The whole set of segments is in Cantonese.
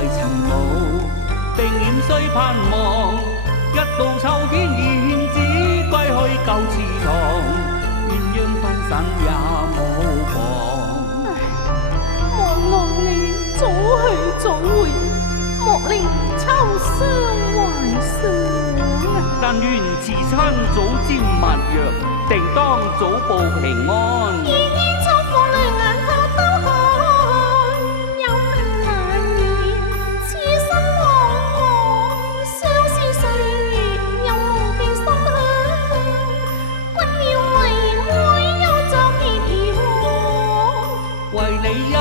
為慈母，定險須盼望。一到秋天，燕子歸去舊池塘，鴛鴦分散也無妨。望望你早去早回，莫令秋傷懷上。但願慈親早沾蜜藥，定當早報平安。依依秋風淚眼偷偷看，有命難言，痴心惶惶，相思歲月有無邊心香。君要為妹憂作結兒為你一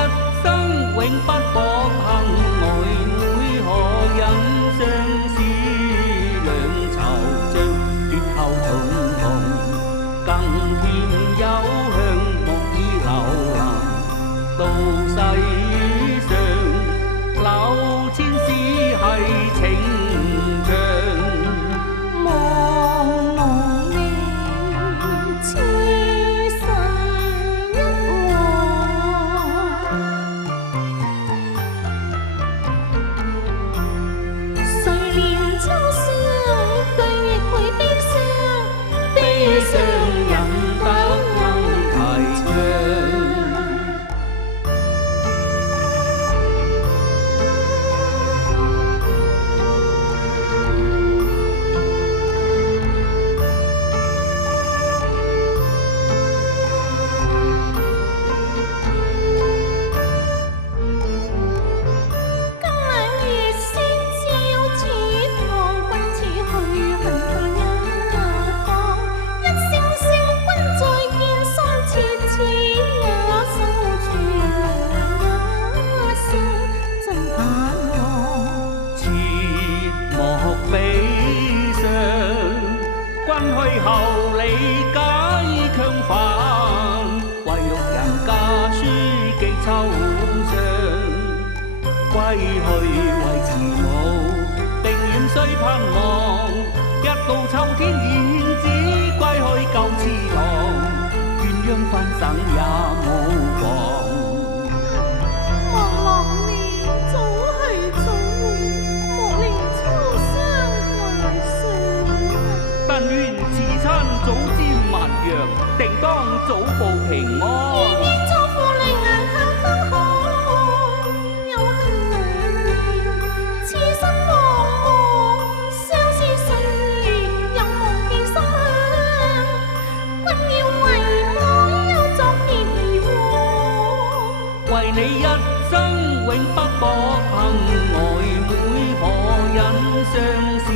生永不薄幸，愛妹可忍相思兩惆悵，別後重逢更添幽香，莫以流連到世上，柳千絲係情長。望望你痴心一往，誰料秋霜對月會悲傷，悲傷人得提倡。今晚月先照池塘，君似去恨去一方。一聲聲君再見，心切切也深處一聲真盼望。切莫悲傷，君去後理解強煩，為玉人家書寄秋霜。歸去為慈母，定險須盼望。一到秋天，燕子歸去舊池塘，鴛鴦分散也無妨。望望你早去早回，莫令秋傷懷上。但願慈親早沾蜜藥，定當早報平安。依依秋風淚眼偷偷看，有恨難言，痴心惶惶，相思歲月有無邊心香。君要為我憂作結兒喎，為你一生永不薄幸，愛妹可忍相思